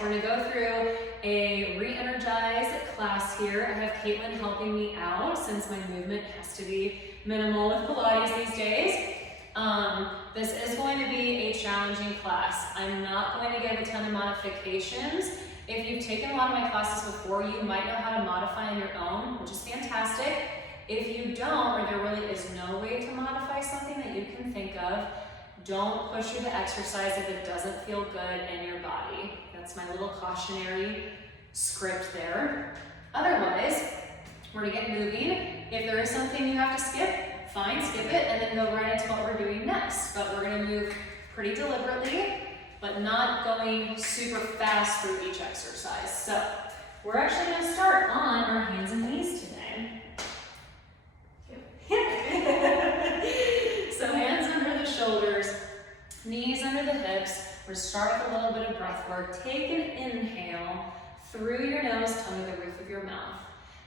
We're gonna go through a re-energize class here. I have Caitlin helping me out since my movement has to be minimal with Pilates these days. This is going to be a challenging class. I'm not going to give a ton of modifications. If you've taken a lot of my classes before, you might know how to modify on your own, which is fantastic. If you don't, or there really is no way to modify something that you can think of, don't push through the exercise if it doesn't feel good in your body. That's my little cautionary script there. Otherwise, we're gonna get moving. If there is something you have to skip, fine, skip it, and then go right into what we're doing next. But we're gonna move pretty deliberately, but not going super fast through each exercise. So we're actually gonna start on our hands and knees today. So hands under the shoulders, knees under the hips. We're gonna start with a little bit of breath work. Take an inhale through your nose, tongue to the roof of your mouth.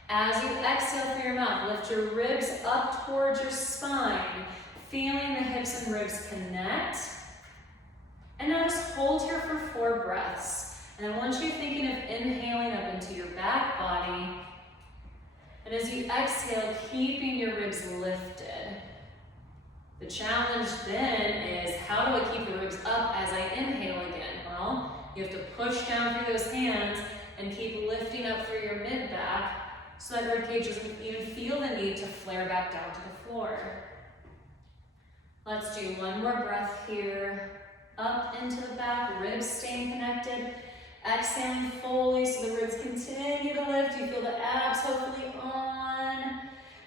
As you exhale through your mouth, lift your ribs up towards your spine, feeling the hips and ribs connect. And now just hold here for 4 breaths. And I want you thinking of inhaling up into your back body. And as you exhale, keeping your ribs lifted. The challenge then is, how do I keep the ribs up as I inhale again? Well, you have to push down through those hands and keep lifting up through your mid-back so that ribcage doesn't even feel the need to flare back down to the floor. Let's do one more breath here. Up into the back, ribs staying connected. Exhaling fully so the ribs continue to lift. You feel the abs hopefully on.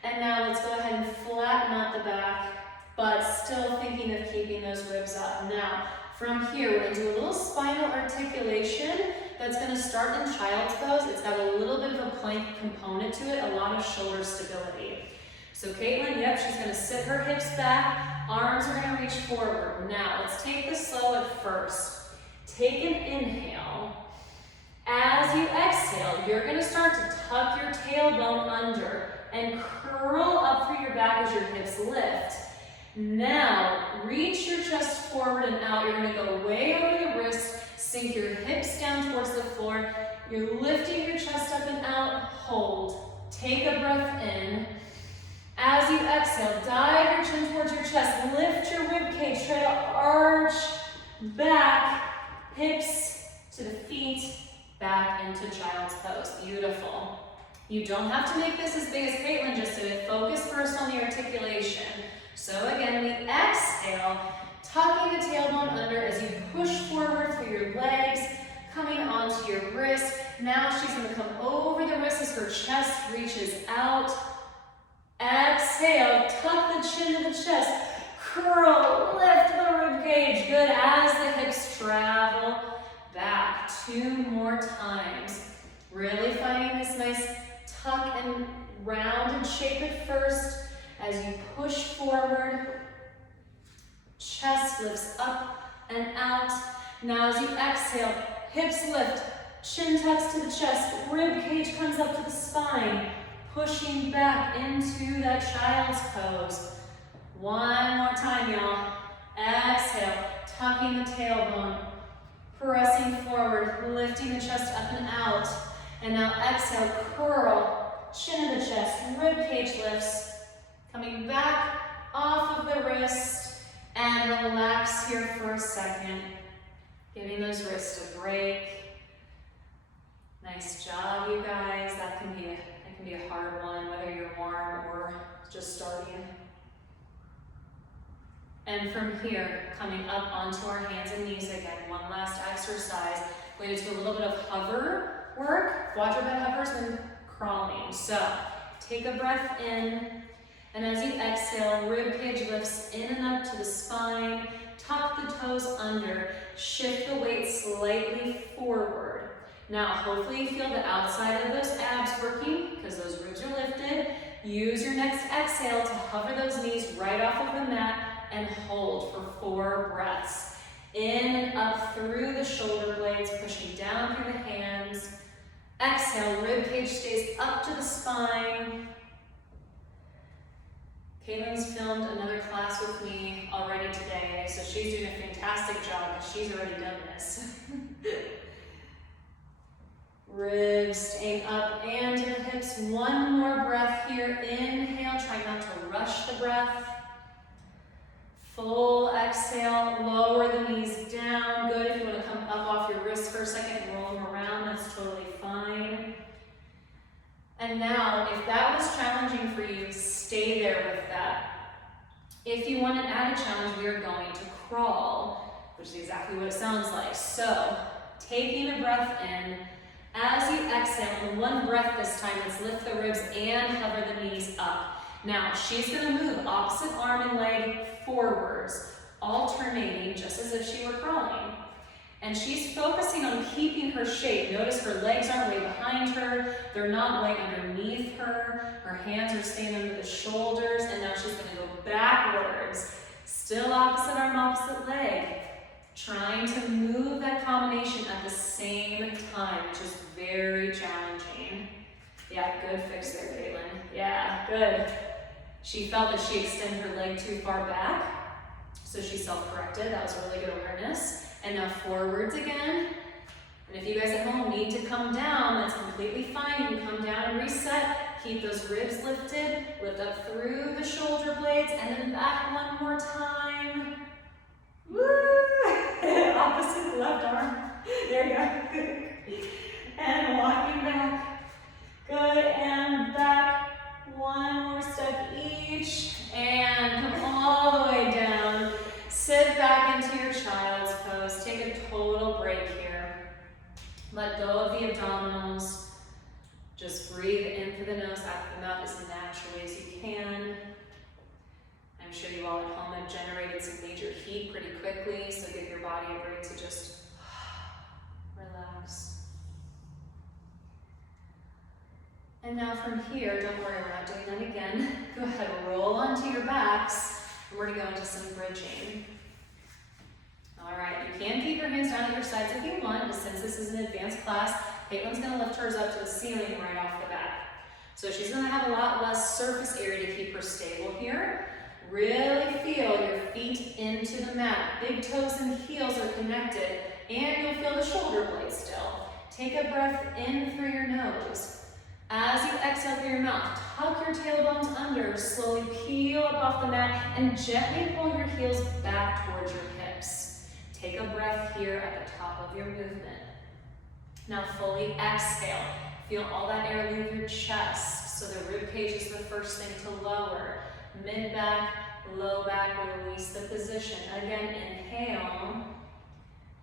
And now let's go ahead and flatten out the back, but still thinking of keeping those ribs up. Now, from here, we're gonna do a little spinal articulation that's gonna start in child's pose. It's got a little bit of a plank component to it, a lot of shoulder stability. So Caitlin, yep, she's gonna sit her hips back, arms are gonna reach forward. Now, let's take this slow at first. Take an inhale. As you exhale, you're gonna start to tuck your tailbone under and curl up through your back as your hips lift. Now, reach your chest forward and out. You're gonna go way over the wrist, sink your hips down towards the floor. You're lifting your chest up and out, hold. Take a breath in. As you exhale, dive your chin towards your chest, lift your rib cage, try to arch back, hips to the feet, back into child's pose. Beautiful. You don't have to make this as big as Caitlin just did. Focus first on the articulation. So again, we exhale, tucking the tailbone under as you push forward through your legs, coming onto your wrist. Now she's gonna come over the wrist as her chest reaches out. Exhale, tuck the chin to the chest, curl, lift the rib cage. Good, as the hips travel back. 2 more times. Really finding this nice tuck and rounded shape at first. As you push forward, chest lifts up and out. Now as you exhale, hips lift, chin tucks to the chest, rib cage comes up to the spine, pushing back into that child's pose. 1 more time, y'all. Exhale, tucking the tailbone, pressing forward, lifting the chest up and out. And now exhale, curl, chin to the chest, rib cage lifts, coming back off of the wrist, and relax here for a second. Giving those wrists a break. Nice job, you guys. That can be a hard one, whether you're warm or just starting. And from here, coming up onto our hands and knees again. One last exercise. We're going to do a little bit of hover work, quadruped hovers, and crawling. So take a breath in. And as you exhale, rib cage lifts in and up to the spine, tuck the toes under, shift the weight slightly forward. Now, hopefully you feel the outside of those abs working because those ribs are lifted. Use your next exhale to hover those knees right off of the mat and hold for 4 breaths. In and up through the shoulder blades, pushing down through the hands. Exhale, rib cage stays up to the spine. Caitlin's filmed another class with me already today, so she's doing a fantastic job because she's already done this. Ribs staying up and to the hips. One more breath here. Inhale, try not to rush the breath. Full exhale, lower the knees down. Good. If you want to come up off your wrists for a second and roll them around, that's totally fine. And now, if that was challenging for you, stay there with that. If you want an added challenge, we are going to crawl, which is exactly what it sounds like. So, taking a breath in. As you exhale, in one breath this time, let's lift the ribs and hover the knees up. Now, she's going to move opposite arm and leg forwards, alternating just as if she were crawling. And she's focusing on keeping her shape. Notice her legs aren't way behind her. They're not way underneath her. Her hands are staying under the shoulders. And now she's going to go backwards. Still opposite arm, opposite leg. Trying to move that combination at the same time, which is very challenging. Yeah, good fix there, Caitlin. Yeah, good. She felt that she extended her leg too far back, so she self-corrected. That was a really good awareness. And now forwards again. And if you guys at home need to come down, that's completely fine. You can come down and reset. Keep those ribs lifted. Lift up through the shoulder blades, and then back one more time. Woo! Opposite left arm. There you go. And walking back. Good, and back. One more step each. And come all the way down. Sit back into your child's pose. Take a total break here. Let go of the abdominals. Just breathe in through the nose, out through the mouth as naturally as you can. I'm sure you all at home have generated some major heat pretty quickly, so give your body a break to just relax. And now from here, don't worry, we're not doing that again. Go ahead, roll onto your backs, and we're gonna go into some bridging. All right, you can keep your hands down at your sides if you want, but since this is an advanced class, Caitlin's gonna lift hers up to the ceiling right off the bat. So she's gonna have a lot less surface area to keep her stable here. Really feel your feet into the mat. Big toes and heels are connected, and you'll feel the shoulder blades still. Take a breath in through your nose. As you exhale through your mouth, tuck your tailbones under, slowly peel up off the mat, and gently pull your heels back towards your hips. Take a breath here at the top of your movement. Now fully exhale. Feel all that air leave your chest, so the rib cage is the first thing to lower. Mid back, low back, release the position. Again, inhale.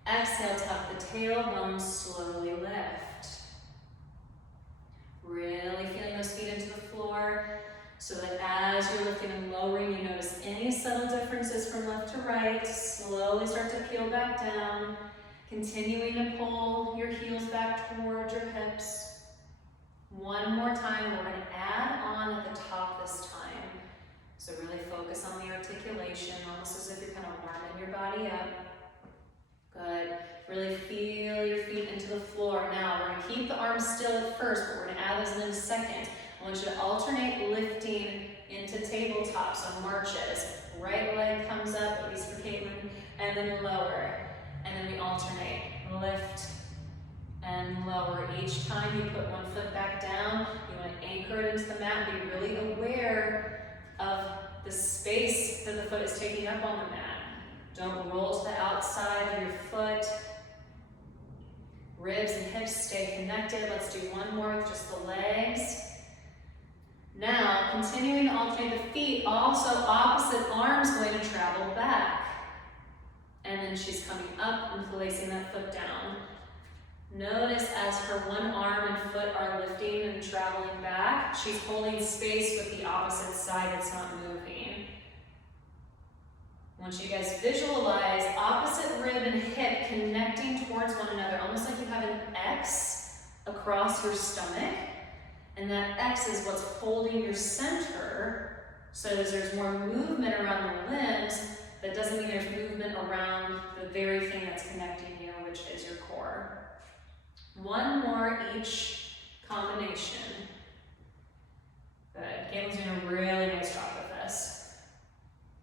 Exhale, tuck the tailbone, slowly lift. Really feeling those feet into the floor, so that as you're lifting and lowering, you notice any subtle differences from left to right. Slowly start to peel back down, continuing to pull your heels back towards your hips. One more time, we're going to add on at the top this time. So really focus on the articulation, almost as if you're kind of warming your body up. Good. Really feel your feet into the floor. Now, we're going to keep the arms still at first, but we're going to add those in a second. I want you to alternate lifting into tabletop, so marches. Right leg comes up, at least for Caitlin, and then lower. And then we alternate. Lift and lower. Each time you put one foot back down, you want to anchor it into the mat. Be really aware of the space that the foot is taking up on the mat. Don't roll to the outside of your foot. Ribs and hips stay connected. Let's do one more with just the legs. Now, continuing to alternate the feet, also opposite arms going to travel back. And then she's coming up and placing that foot down. Notice as her one arm and foot are lifting and traveling back, she's holding space with the opposite side that's not moving. I want you guys visualize opposite rib and hip connecting towards one another, almost like you have an X across your stomach. And that X is what's holding your center. So as there's more movement around the limbs, that doesn't mean there's movement around the very thing that's connecting you, which is your core. One more each combination. Good. Caitlin's doing a really nice job with this.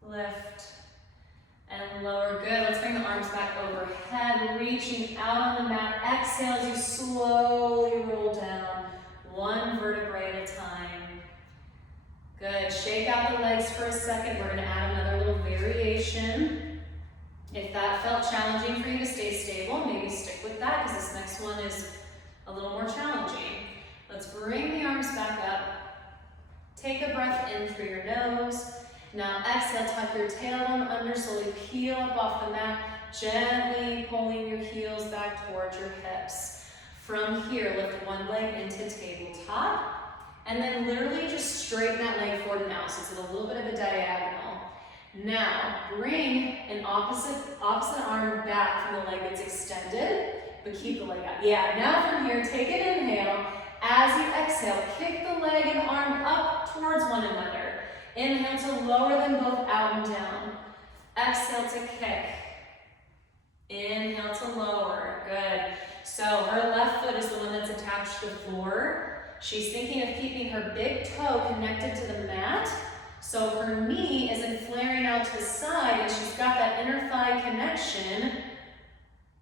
Lift and lower. Good. Let's bring the arms back overhead, reaching out on the mat. Exhale as you slowly roll down, one vertebrae at a time. Good. Shake out the legs for a second. We're going to add another little variation. If that felt challenging for you to stay stable, maybe stick with that because this next one is a little more challenging. Let's bring the arms back up. Take a breath in through your nose. Now exhale, tuck your tailbone under, slowly peel up off the mat, gently pulling your heels back towards your hips. From here, lift one leg into tabletop, and then literally just straighten that leg forward and out, so it's a little bit of a diagonal. Now, bring an opposite arm back from the leg that's extended, but keep the leg out. Yeah, now from here, take an inhale. As you exhale, kick the leg and arm up towards one another. Inhale to lower them both out and down. Exhale to kick. Inhale to lower. Good. So her left foot is the one that's attached to the floor. She's thinking of keeping her big toe connected to the mat. So her knee isn't flaring out to the side, and she's got that inner thigh connection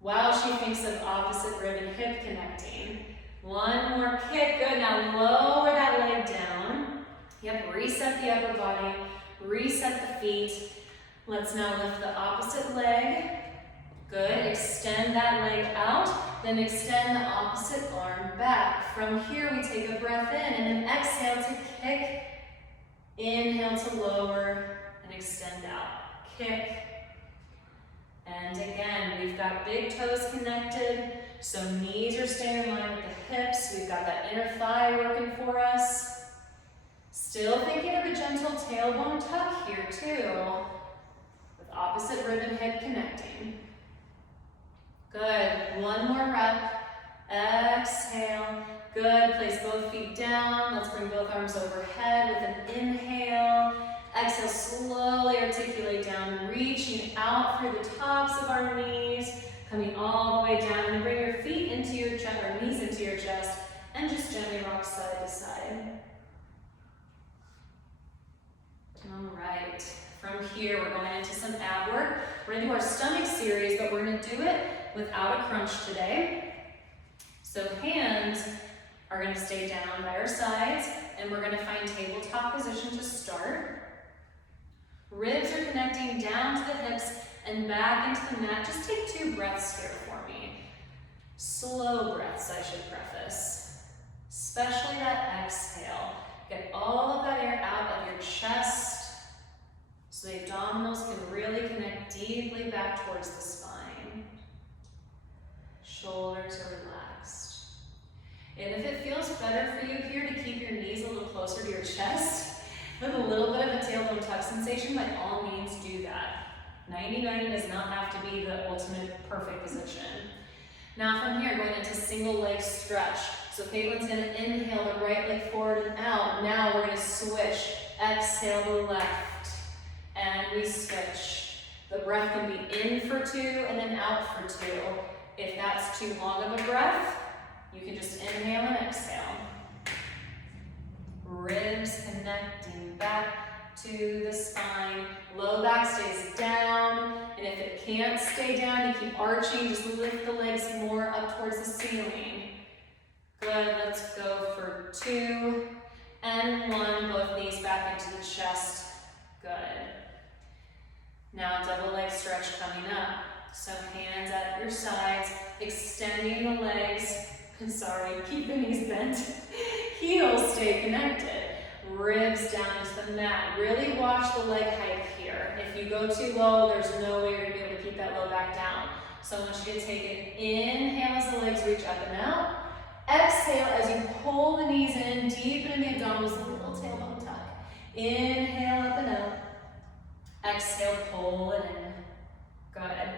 while she thinks of opposite rib and hip connecting. One more kick. Good. Now lower that leg down. Yep, reset the upper body, reset the feet. Let's now lift the opposite leg. Good, extend that leg out, then extend the opposite arm back. From here, we take a breath in and then exhale to kick. Inhale to lower and extend out. Kick. And again, we've got big toes connected, so knees are staying in line with the hips. We've got that inner thigh working for us. Still thinking of a gentle tailbone tuck here too, with opposite rib and hip connecting. Good, one more rep. Exhale. Good, place both feet down. Let's bring both arms overhead with an inhale. Exhale, slowly articulate down, reaching out through the tops of our knees, coming all the way down, and bring your feet into your chest, or knees into your chest, and just gently rock side to side. All right, from here we're going into some ab work. We're gonna do our stomach series, but we're gonna do it without a crunch today. So hands are gonna stay down by our sides, and we're gonna find tabletop position to start. Ribs are connecting down to the hips and back into the mat. Just take 2 breaths here for me. Slow breaths, I should preface. Especially that exhale. Get all of that air out of your chest so the abdominals can really connect deeply back towards the spine. Shoulders are relaxed. And if it feels better for you here to keep your knees a little closer to your chest, with a little bit of a tailbone tuck sensation, by all means do that. 90-90 does not have to be the ultimate perfect position. Now from here, going into single leg stretch. So Caitlin's gonna inhale the right leg forward and out. Now we're gonna switch. Exhale the left, and we switch. The breath can be in for 2 and then out for 2. If that's too long of a breath, you can just inhale and exhale. Ribs connecting back to the spine. Low back stays down, and if it can't stay down, you keep arching, just lift the legs more up towards the ceiling. Good, let's go for 2 and 1, both knees back into the chest. Good. Now double leg stretch coming up. So hands at your sides, extending the legs. Keep the knees bent. Heels stay connected. Ribs down into the mat. Really watch the leg height here. If you go too low, there's no way you're going to be able to keep that low back down. So I want you to take it. Inhale as the legs reach up and out. Exhale as you pull the knees in, deep into the abdominals, a little tailbone tuck. Inhale up and out. Exhale, pull it in. Good.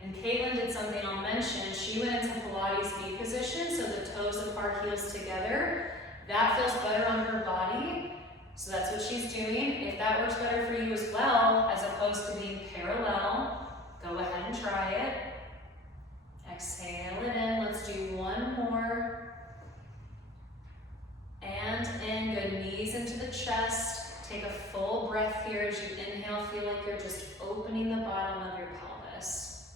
And Caitlin did something I'll mention. She went into Pilates V position, so the toes apart, heels together. That feels better on her body, so that's what she's doing. If that works better for you as well, as opposed to being parallel, go ahead and try it. Exhale it in. Let's do 1 more. And in. Good, knees into the chest. Take a full breath. breath here. As you inhale, feel like you're just opening the bottom of your pelvis,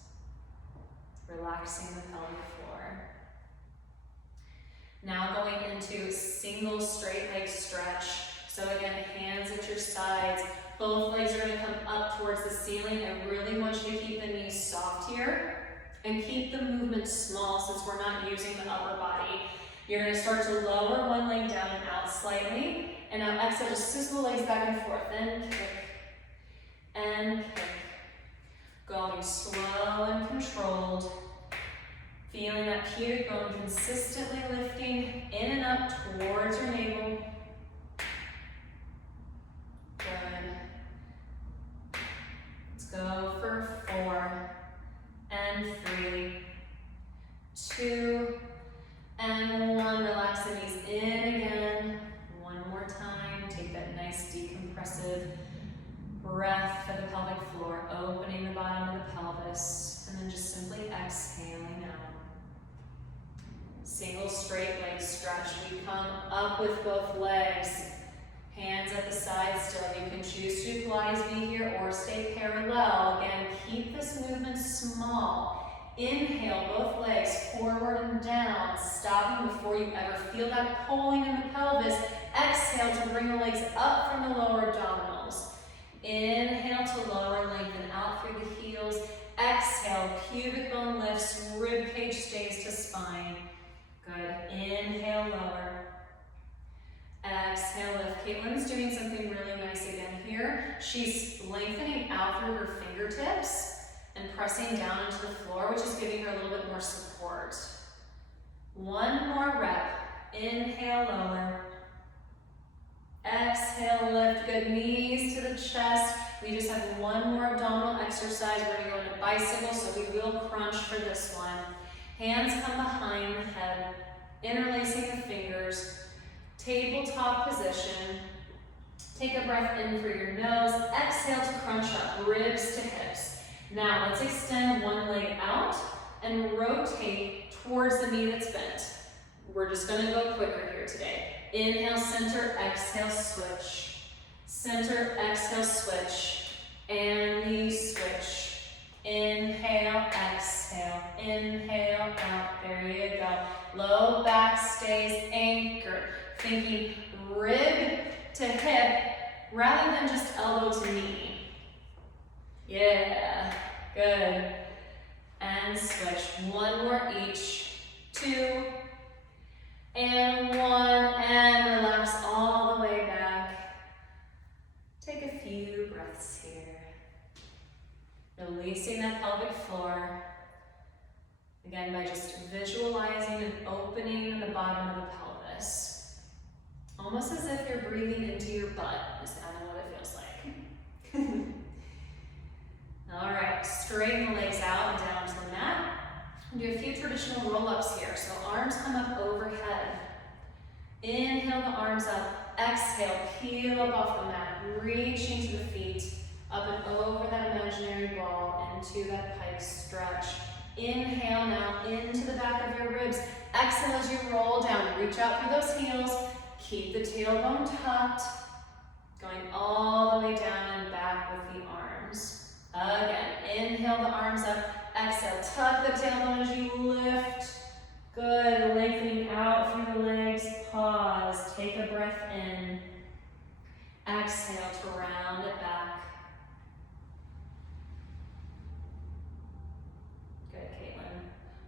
relaxing the pelvic floor. Now going into single straight leg stretch. So again, hands at your sides. Both legs are going to come up towards the ceiling. I really want you to keep the knees soft here and keep the movement small since we're not using the upper body. You're going to start to lower one leg down and out slightly. And now exhale, just sizzle the legs back and forth. And kick. And kick. Going slow and controlled. Feeling that pubic bone consistently lifting in and up towards your navel. Good. Let's go for 4 and 3, 2, and 1. Relax the knees in again. One more time. Take that nice decompressive breath for the pelvic floor, opening the bottom of the pelvis, and then just simply exhaling out. Single straight leg stretch. We come up with both legs. Hands at the side still. You can choose to do Pilates V here or stay parallel. Again, keep this movement small. Inhale, both legs forward and down, stopping before you ever feel that pulling in the pelvis. Exhale to bring the legs up from the lower abdominals. Inhale to lower, lengthen out through the heels. Exhale, pubic bone lifts, rib cage stays to spine. Good. Inhale, lower. Exhale, lift. Caitlin's doing something really nice again here. She's lengthening out through her fingertips and pressing down into the floor, which is giving her a little bit more support. One more rep. Inhale, lower. Exhale, lift. Good. Knees to the chest. We just have one more abdominal exercise. We're going to go into bicycle, so we will crunch for this one. Hands come behind the head, interlacing the fingers. Tabletop position. Take a breath in through your nose. Exhale to crunch up, ribs to hips. Now let's extend one leg out and rotate towards the knee that's bent. We're just going to go quicker here today. Inhale, center, exhale, switch. Center, exhale, switch. And knee switch. Inhale, exhale. Inhale, out. There you go. Low back stays anchored. Thinking rib to hip rather than just elbow to knee. Yeah, good. And switch. One more each. 2 and 1. And relax all the way back. Take a few breaths here. Releasing that pelvic floor. Again, by just visualizing and opening the bottom of the pelvis. Almost as if you're breathing into your butt is kind of what it feels like. All right, straighten the legs out and down to the mat. Do a few traditional roll-ups here. So arms come up overhead. Inhale the arms up. Exhale, peel up off the mat, reaching to the feet, up and over that imaginary ball into that pike stretch. Inhale now into the back of your ribs. Exhale as you roll down. Reach out through those heels. Keep the tailbone tucked. Going all the way down and back with the arms. Again, inhale the arms up. Exhale, tuck the tailbone as you lift. Good, lengthening out through the legs. Pause, take a breath in. Exhale to round it back. Good, Caitlin.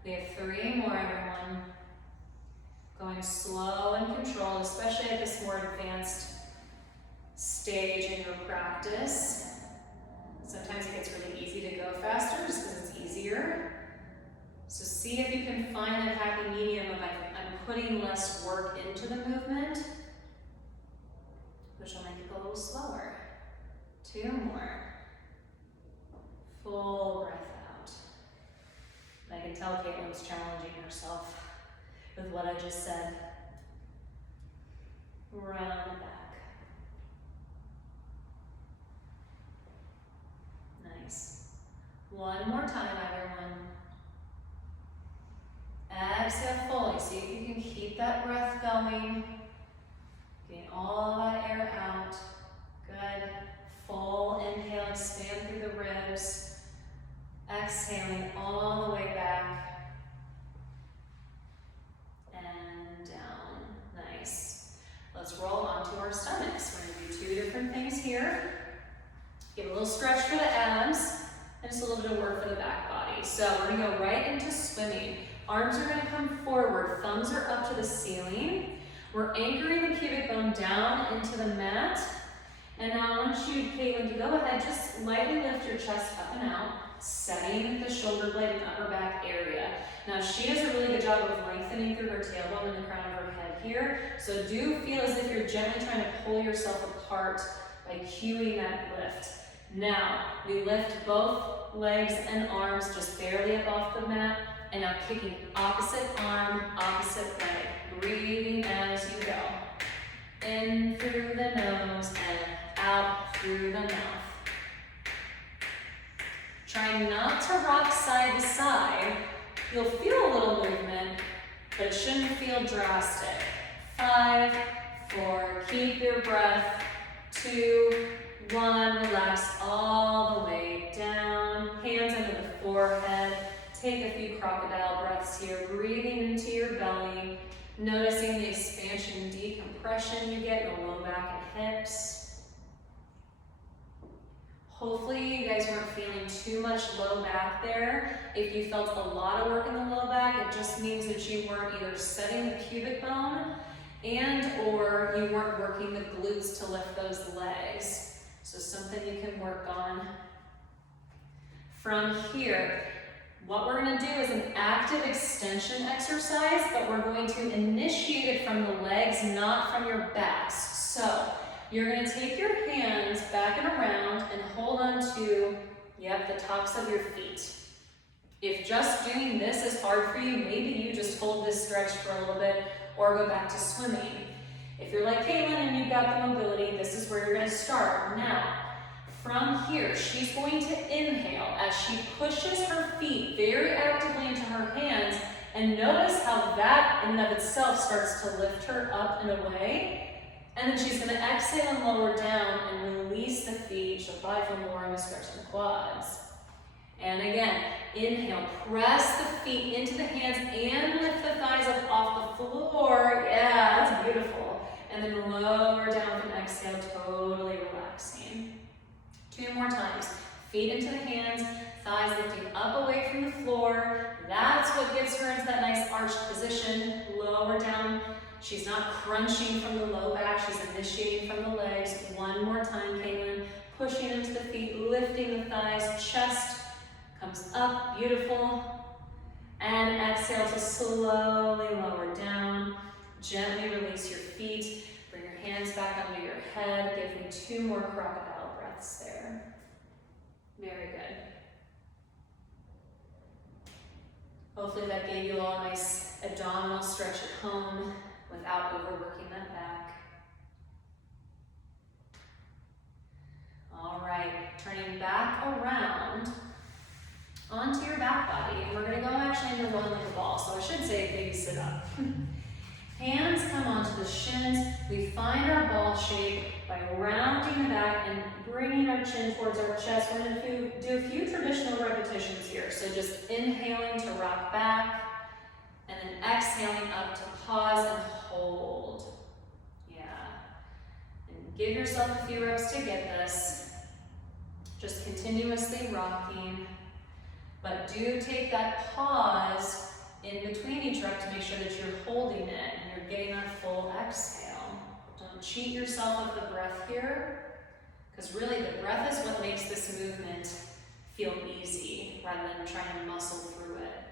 We have 3 more, everyone. Going slow and controlled, especially at this more advanced stage in your practice. Sometimes it gets really easy to go faster just because it's easier. So see if you can find that happy medium of I'm putting less work into the movement, which will make it go a little slower. 2 more. Full breath out. I can tell Caitlin's challenging herself with what I just said. Round it back. Nice. One more time, everyone. Exhale fully. See if you can keep that breath going. Getting all that air out. Good. Full inhale, expand through the ribs. Exhaling all the way back. And down. Nice. Let's roll onto our stomachs. We're going to do two different things here. Give a little stretch for the abs, and just a little bit of work for the back body. So we're going to go right into swimming. Arms are going to come forward, thumbs are up to the ceiling. We're anchoring the pubic bone down into the mat. And now I want you, Caitlin, to go ahead, just lightly lift your chest up and out, setting the shoulder blade and upper back area. Now she does a really good job of lengthening through her tailbone and the crown of her head here. So do feel as if you're gently trying to pull yourself apart by cueing that lift. Now, we lift both legs and arms just barely above the mat, and now kicking opposite arm, opposite leg, breathing as you go. In through the nose and out through the mouth. Try not to rock side to side. You'll feel a little movement, but it shouldn't feel drastic. 5, 4, keep your breath. 2, 1, relax all the way down. Hands under the forehead. Take a few crocodile breaths here, breathing into your belly, noticing the expansion and decompression you get in the low back and hips. Hopefully you guys weren't feeling too much low back there. If you felt a lot of work in the low back, it just means that you weren't either setting the pubic bone and or you weren't working the glutes to lift those legs. So something you can work on. From here, what we're going to do is an active extension exercise, but we're going to initiate it from the legs, not from your backs. So you're going to take your hands back and around and hold on to, the tops of your feet. If just doing this is hard for you, maybe you just hold this stretch for a little bit or go back to swimming. If you're like Caitlin and you've got the mobility, this is where you're going to start. Now, from here, she's going to inhale as she pushes her feet very actively into her hands, and notice how that in and of itself starts to lift her up and away. And then she's going to exhale and lower down and release the feet. She'll probably feel more of a stretch in the quads. And again, inhale, press the feet into the hands and lift the thighs up off the floor. Yeah, that's beautiful. And then lower down with an exhale, totally relaxing. 2 more times. Feet into the hands, thighs lifting up away from the floor. That's what gets her into that nice arched position. Lower down. She's not crunching from the low back, she's initiating from the legs. 1 more time, Caitlin. Pushing into the feet, lifting the thighs, chest comes up, beautiful. And exhale to slowly lower down. Gently release your feet. Bring your hands back under your head. Give me 2 more crocodile breaths there. Very good. Hopefully that gave you all a nice abdominal stretch at home without overworking that back. All right, turning back around onto your back body. And we're going to go actually into one like a ball. So I should say baby sit up. Hands come onto the shins. We find our ball shape by rounding the back and bringing our chin towards our chest. We're going to do a few traditional repetitions here. So just inhaling to rock back, and then exhaling up to pause and hold. Yeah. And give yourself a few reps to get this. Just continuously rocking. But do take that pause in between each rep to make sure that you're holding it and you're getting that full exhale. Don't cheat yourself with the breath here, because really the breath is what makes this movement feel easy rather than trying to muscle through it.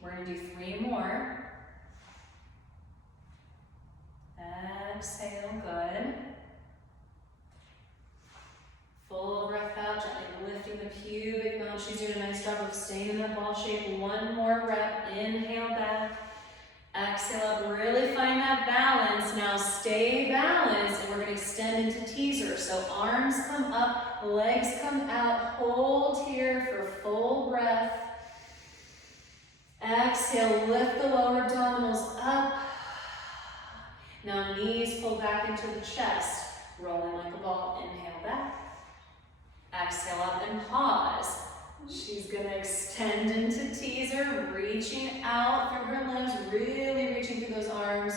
We're going to do 3 more. Exhale, good. Full breath out, gently lifting the pubic bone. She's doing a nice job of staying in that ball shape. 1 more rep. Inhale back. Exhale up. Really find that balance. Now stay balanced, and we're going to extend into teaser. So arms come up, legs come out. Hold here for full breath. Exhale, lift the lower abdominals up. Now knees pull back into the chest. Rolling like a ball. Inhale back. Exhale up and pause. She's gonna extend into teaser, reaching out through her limbs, really reaching through those arms.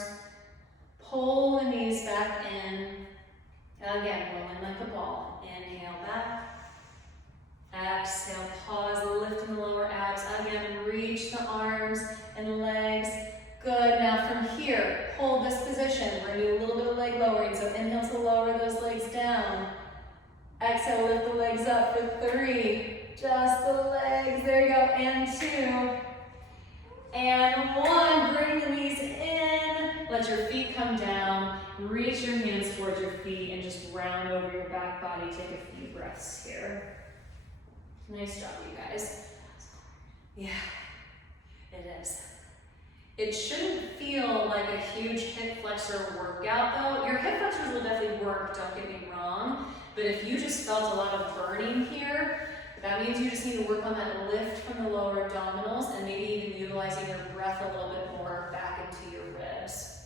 Pull the knees back in. Again, rolling like a ball. Inhale back. Exhale, pause, lift in the lower abs. Again, reach the arms and legs. Good, now from here, hold this position. We're gonna do a little bit of leg lowering, so inhale to lower those legs down. Exhale, lift the legs up for 3. Just the legs, there you go, and 2. And 1, bring the knees in. Let your feet come down. Reach your hands towards your feet and just round over your back body. Take a few breaths here. Nice job, you guys. Yeah, it is. It shouldn't feel like a huge hip flexor workout though. Your hip flexors will definitely work, don't get me wrong. But if you just felt a lot of burning here, that means you just need to work on that lift from the lower abdominals and maybe even utilizing your breath a little bit more back into your ribs.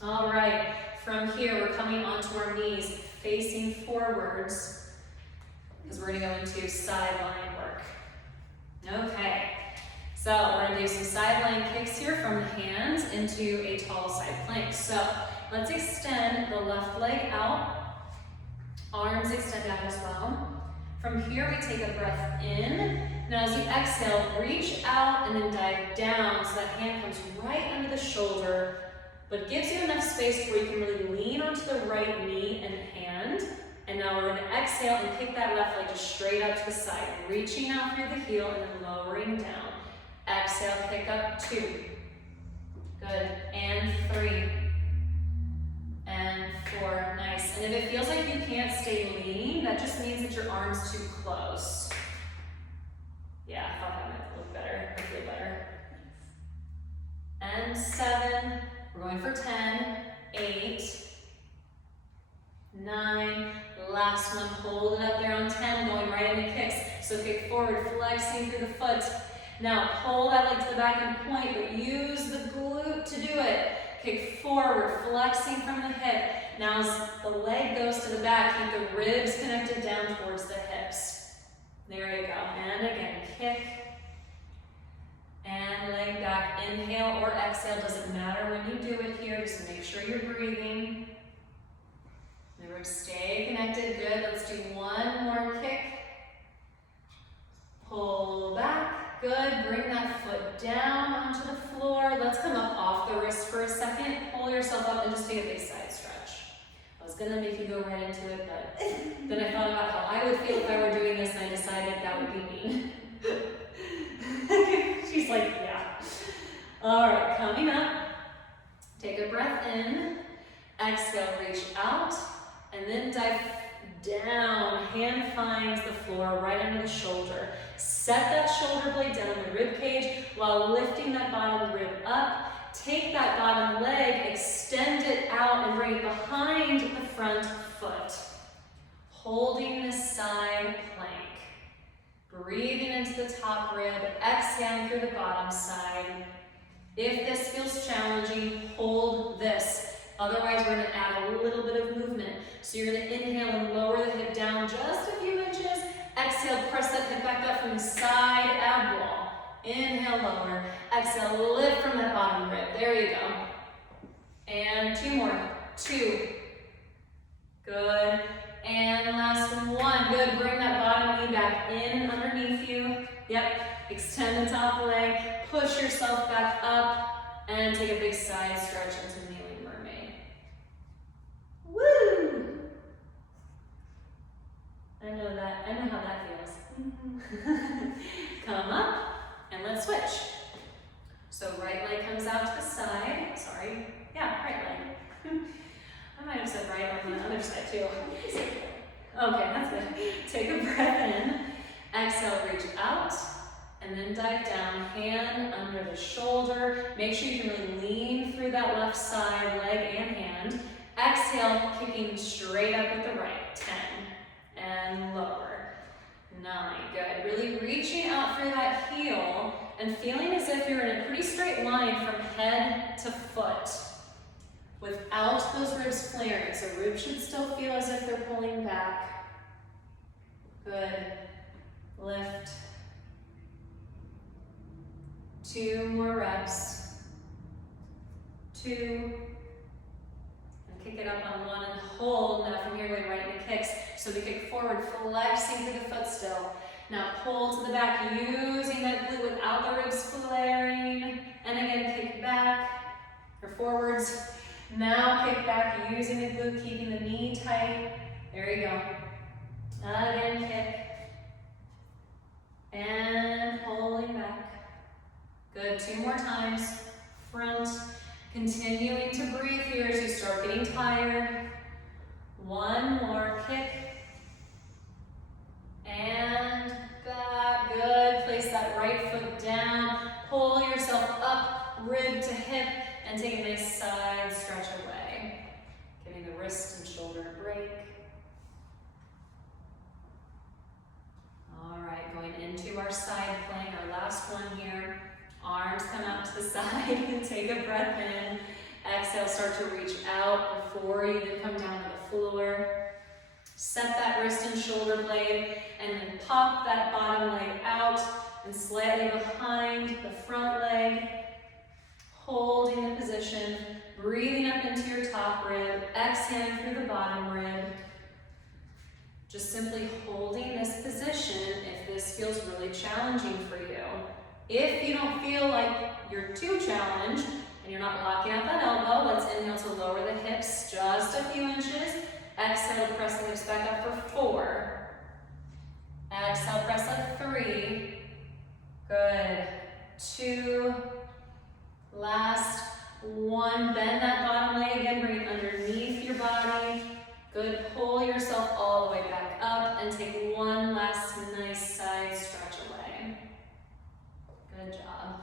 All right, from here we're coming onto our knees, facing forwards, because we're gonna go into sideline work. Okay, so we're gonna do some sideline kicks here from the hands into a tall side plank. So let's extend the left leg out, arms extend out as well. From here we take a breath in. Now as you exhale, reach out and then dive down so that hand comes right under the shoulder, but gives you enough space where you can really lean onto the right knee and hand. And now we're going to exhale and kick that left leg just straight up to the side, reaching out through the heel and then lowering down. Exhale, kick up 2. Good, and 3. And 4, nice. And if it feels like you can't stay lean, that just means that your arm's too close. Yeah, I thought that might look better, or feel better. And 7, we're going for 10, 8, 9, last one, hold it up there on 10, going right into kicks. So kick forward, flexing through the foot. Now pull that leg to the back and point, but use the glute to do it. Kick forward, flexing from the hip. Now as the leg goes to the back, keep the ribs connected down towards the hips. There you go, and again, kick. And leg back, inhale or exhale, doesn't matter when you do it here, just make sure you're breathing. The ribs stay connected, good. Let's do one more kick. Pull back, good. Bring that foot down onto the floor. Let's come up off the wrist for a second. Pull yourself up and just take a big side stretch. I was gonna make you go right into it, but then I thought about how I would feel if I were doing this and I decided that would be mean. She's like, yeah. All right, coming up. Take a breath in. Exhale, reach out. And then dive down. Hand finds the floor right under the shoulder. Set that shoulder blade down in the rib cage while lifting that bottom rib up. Take that bottom leg, extend it out, and bring it behind the front foot. Holding this side plank. Breathing into the top rib, exhaling through the bottom side. If this feels challenging, hold this. Otherwise, we're going to add a little bit of movement. So you're going to inhale and lower the hip down just a few inches. Exhale, press that hip back up from the side ab wall. Inhale, lower. Exhale, lift from that bottom rib. There you go. And 2 more. 2. Good. And last one. Good. Bring that bottom knee back in underneath you. Yep. Extend the top leg. Push yourself back up. And take a big side stretch into kneeling mermaid. Woo! I know how that feels. Come up and let's switch. So right leg comes out to the side. Sorry. Yeah, right leg. I might have said right on the other side too. Okay, that's good. Take a breath in. Exhale, reach out. And then dive down, hand under the shoulder. Make sure you can really lean through that left side, leg and hand. Exhale, kicking straight up with the right. 10 and lower. 9, good. Really reaching out through that heel and feeling as if you're in a pretty straight line from head to foot without those ribs flaring. So ribs should still feel as if they're pulling back. Good. Lift. 2 more reps. 2. And kick it up on 1 and hold. Now from here, going right into kicks. So we kick forward, flexing through the foot still. Now pull to the back, using that glute without the ribs flaring. And again, kick back or forwards. Now kick back, using the glute, keeping the knee tight. There you go. Again, kick. And pulling back. Good, 2 more times. Front. Continuing to breathe here as you start getting tired. 1 more, kick. And back, good. Place that right foot down. Pull yourself up, rib to hip, and take a nice side stretch away. Giving the wrist and shoulder a break. All right, going into our side plank, our last one here. Arms come out to the side and take a breath in. Exhale, start to reach out before you then come down to the floor. Set that wrist and shoulder blade and then pop that bottom leg out and slightly behind the front leg. Holding the position, breathing up into your top rib, exhaling through the bottom rib. Just simply holding this position if this feels really challenging for you. If you don't feel like you're too challenged and you're not locking out that elbow, let's inhale to lower the hips just a few inches. Exhale to press the hips back up for 4. Exhale, press up 3. Good. 2. Last 1. Bend that bottom leg again, bring it underneath your body. Good. Pull yourself all the way back up and take 1 last nice side stretch away. Good job.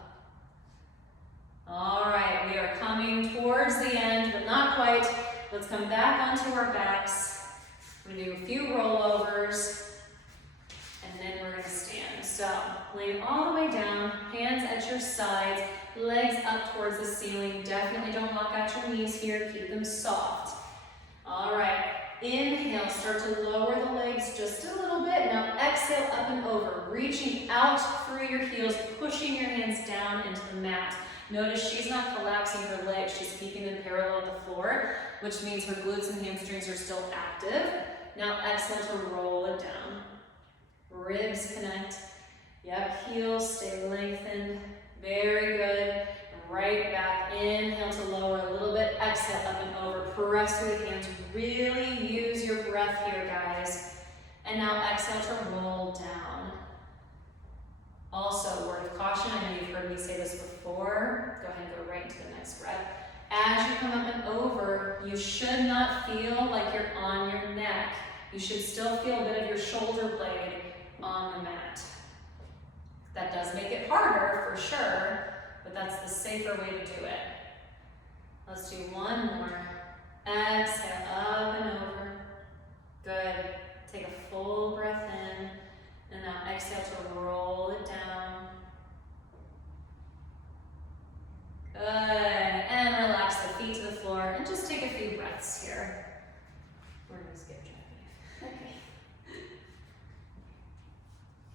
All right, we are coming towards the end, but not quite. Let's come back onto our backs. We're gonna do a few rollovers, and then we're gonna stand. So, laying all the way down, hands at your sides, legs up towards the ceiling. Definitely don't lock out your knees here, keep them soft. All right, inhale, start to lower the legs just a little bit. Now exhale up and over, reaching out through your heels, pushing your hands down into the mat. Notice she's not collapsing her legs, she's keeping them parallel with the floor, which means her glutes and hamstrings are still active. Now exhale to roll it down. Ribs connect. Yep, heels stay lengthened. Very good. Right back. Inhale to lower a little bit. Exhale up and over. Press through the hands. Really use your breath here, guys. And now exhale to roll down. Also, word of caution, I know you've heard me say this before. Go ahead and go right into the next breath. As you come up and over, you should not feel like you're on your neck. You should still feel a bit of your shoulder blade on the mat. That does make it harder, for sure, but that's the safer way to do it. Let's do 1 more. Exhale, up and over. Good. Take a full breath in. And now exhale to roll it down. Good. And relax the feet to the floor and just take a few breaths here. We're going to skip Japanese. Okay.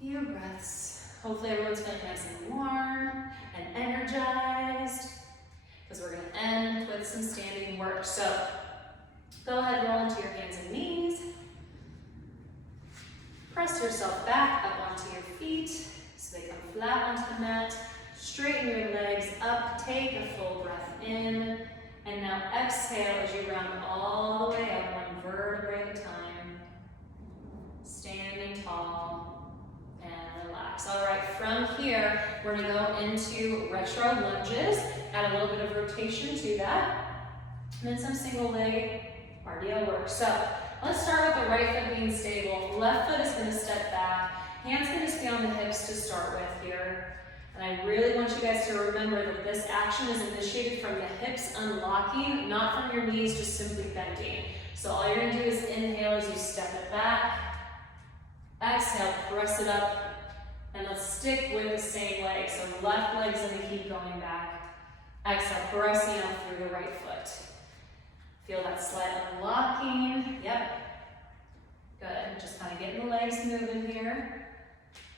Few breaths. Hopefully everyone's feeling nice and warm and energized, because we're going to end with some standing work. So go ahead, roll into your hands and knees. Press yourself back up onto your feet so they come flat onto the mat. Straighten your legs up, take a full breath in, and now exhale as you round all the way up, 1 vertebrae at a time. Standing tall and relax. All right, from here, we're gonna go into retro lunges, add a little bit of rotation to that, and then some single leg cardio work. So let's start with the right foot being stable. Left foot is going to step back. Hands can just be on the hips to start with here. And I really want you guys to remember that this action is initiated from the hips unlocking, not from your knees just simply bending. So all you're going to do is inhale as you step it back. Exhale, press it up. And let's stick with the same leg. So left leg's going to keep going back. Exhale, pressing up through the right foot. Feel that slight unlocking. Yep. Good, just kind of getting the legs moving here.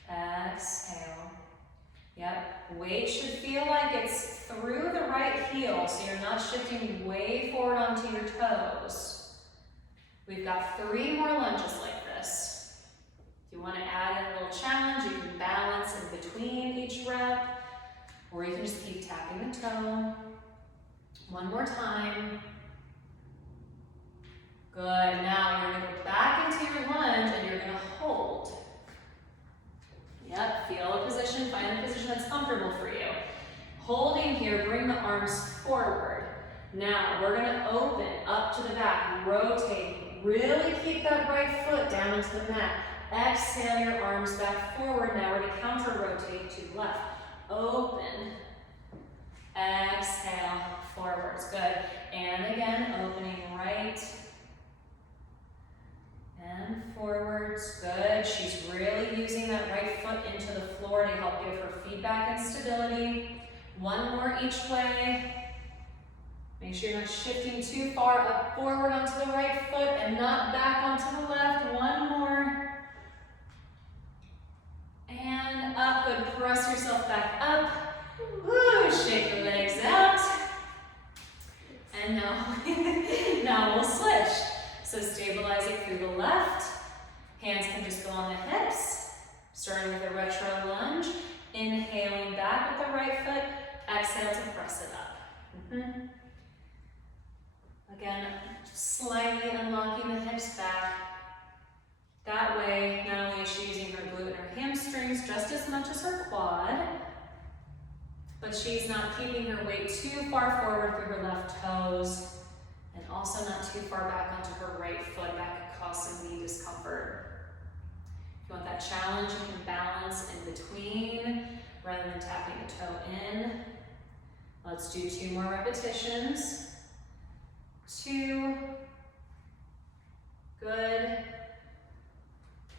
Exhale. Yep, weight should feel like it's through the right heel, so you're not shifting way forward onto your toes. We've got 3 more lunges like this. If you want to add in a little challenge, you can balance in between each rep, or you can just keep tapping the toe. One more time. Good, now you're going to go back into your lunge and you're going to hold. Yep, feel a position, find a position that's comfortable for you. Holding here, bring the arms forward. Now, we're gonna open up to the back, rotate. Really keep that right foot down into the mat. Exhale your arms back forward. Now we're gonna counter rotate to the left. Open. Exhale, forwards, good. And again, opening right. And forwards, good. She's really using that right foot into the floor to help give her feedback and stability. One more each way. Make sure you're not shifting too far up forward onto the right foot and not back onto the left. One more. And up, good. Press yourself back up. Woo, shake the legs out. And now, now we'll switch. So stabilizing through the left. Hands can just go on the hips. Starting with a retro lunge. Inhaling back with the right foot. Exhale to press it up. Again, slightly unlocking the hips back. That way, not only is she using her glute and her hamstrings just as much as her quad, but she's not keeping her weight too far forward through her left toes, and also not too far back onto her right foot. That could cause some knee discomfort. If you want that challenge, you can balance in between rather than tapping the toe in. Let's do 2 more repetitions. 2. Good.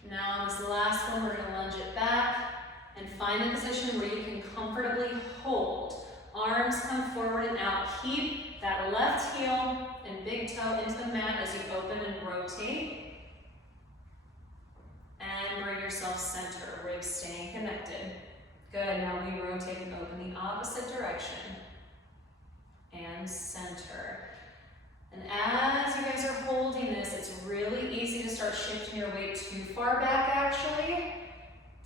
Now on this last one, we're going to lunge it back and find a position where you can comfortably hold. Arms come forward and out. Keep that left heel and big toe into the mat as you open and rotate. And bring yourself center, ribs staying connected. Good, now we rotate and open the opposite direction. And center. And as you guys are holding this, it's really easy to start shifting your weight too far back actually.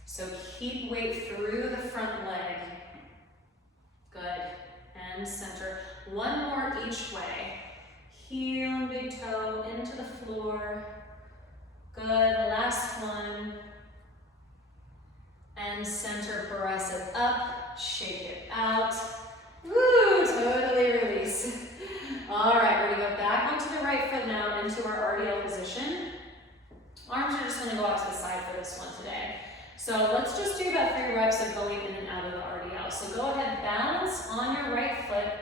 So keep weight through the front leg. Good, and center. One more each way. Heel and big toe into the floor. Good, last one. And center, press it up, shake it out. Woo, totally release. All right, we're gonna go back onto the right foot now into our RDL position. Arms are just gonna go out to the side for this one today. So let's just do about 3 reps of going in and out of the RDL. So go ahead, balance on your right foot.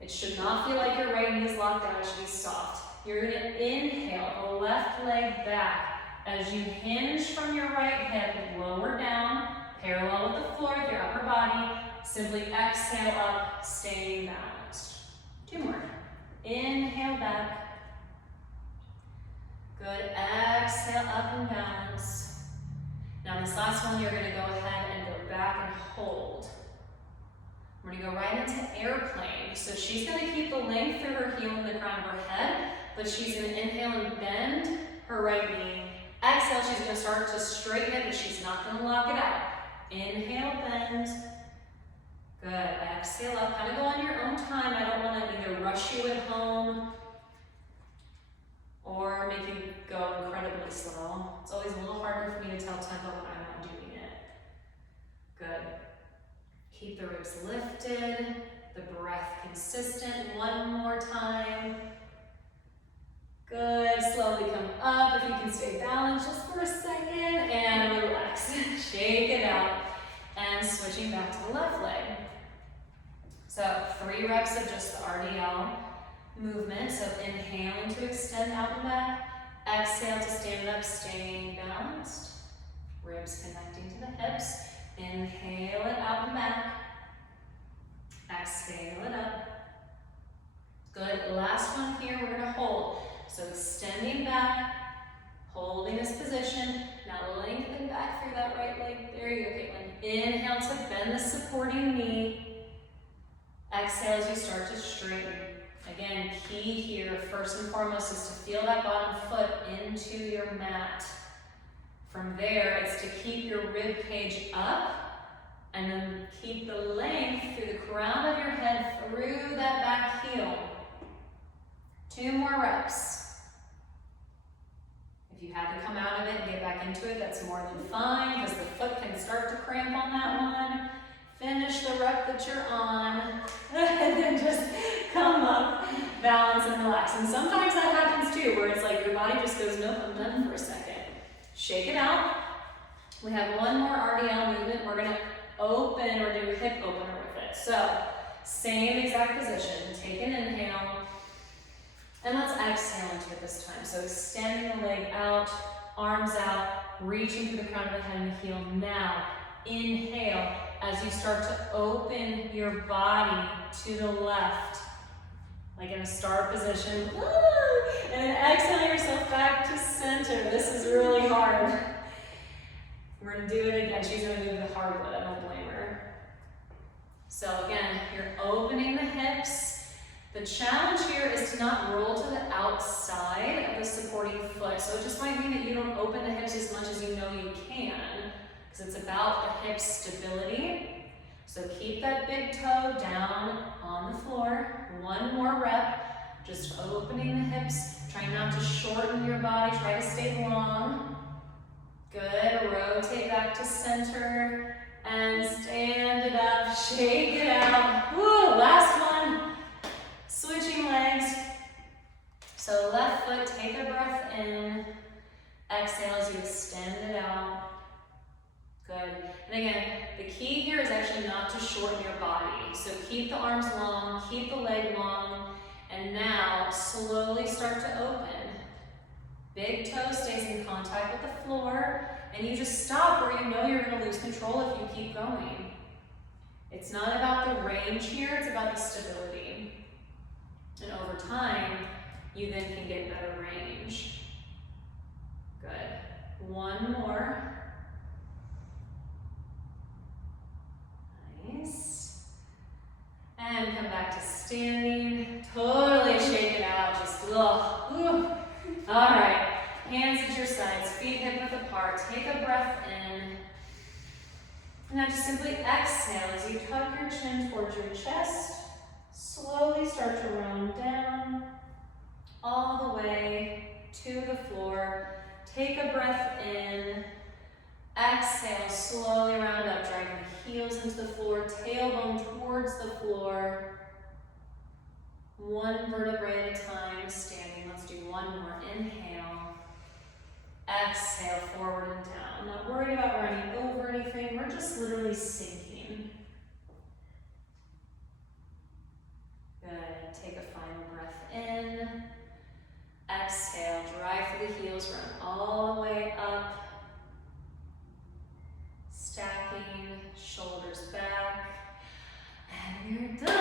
It should not feel like your right knee is locked out, it should be soft. You're gonna inhale the left leg back. As you hinge from your right hip, lower down, parallel with the floor with your upper body. Simply exhale up, staying balanced. 2 more. Inhale back. Good. Exhale up and balance. Now this last one, you're going to go ahead and go back and hold. We're going to go right into airplane. So she's going to keep the length through her heel and the crown of her head, but she's going to inhale and bend her right knee. Exhale, she's going to start to straighten it, but she's not going to lock it out. Inhale, bend. Good. Exhale up. Kind of go on your own time. I don't want to either rush you at home or make you go incredibly slow. It's always a little harder for me to tell tempo when I'm not doing it. Good. Keep the ribs lifted, the breath consistent. One more time. Good. Slowly come up if you can stay balanced just for a second and relax. Shake it out and switching back to the left leg. So 3 reps of just the RDL movement. So inhaling to extend out and back. Exhale to stand up, staying balanced. Ribs connecting to the hips. Inhale it out and back. Exhale it up. Good. Last one here, we're going to hold. So extending back, Holding this position. Now lengthen back through that right leg. There you go, Caitlin. Inhale to bend the supporting knee. Exhale as you start to straighten. Again, key here, first and foremost, is to feel that bottom foot into your mat. From there, it's to keep your rib cage up and then keep the length through the crown of your head through that back heel. 2 more reps. If you had to come out of it and get back into it, that's more than fine, because the foot can start to cramp on that one. Finish the rep that you're on, and then just come up, balance, and relax. And sometimes that happens too, where it's like your body just goes, nope, I'm done for a second. Shake it out. We have one more RDL movement. We're gonna open or do a hip opener with it. So, same exact position. Take an inhale, and let's exhale into it this time. So extending the leg out, arms out, reaching through the crown of the head and the heel. Now, inhale as you start to open your body to the left, like in a star position. And then exhale yourself back to center. This is really hard. We're gonna do it again. She's gonna move the hardwood, I don't blame her. So again, you're opening the hips. The challenge here is to not roll to the outside of the supporting foot. So it just might mean that you don't open the hips as much as you know you can, because it's about the hip stability. So keep that big toe down on the floor. One more rep, just opening the hips. Try not to shorten your body, try to stay long. Good, rotate back to center and stand it up, shake it out. Woo, last one. Switching legs. So left foot, take a breath in. Exhale as you extend it out. Good. And again, the key here is actually not to shorten your body. So keep the arms long, keep the leg long, and now slowly start to open. Big toe stays in contact with the floor, and you just stop where you know you're going to lose control if you keep going. It's not about the range here, it's about the stability. And over time, you then can get better range. Good. One more. Nice. And come back to standing. Totally shake it out. Just ugh. All right. Hands at your sides, feet hip width apart. Take a breath in. Now just simply exhale as you tuck your chin towards your chest. Slowly start to round down all the way to the floor. Take a breath in. Exhale, slowly round up, driving the heels into the floor, tailbone towards the floor. One vertebrae at a time, standing. Let's do one more. Inhale. Exhale, forward and down. Not worried about running over anything. We're just literally sinking. Good. Take a final breath in. Exhale, drive through the heels, run all the way up. Stacking, shoulders back. And we're done.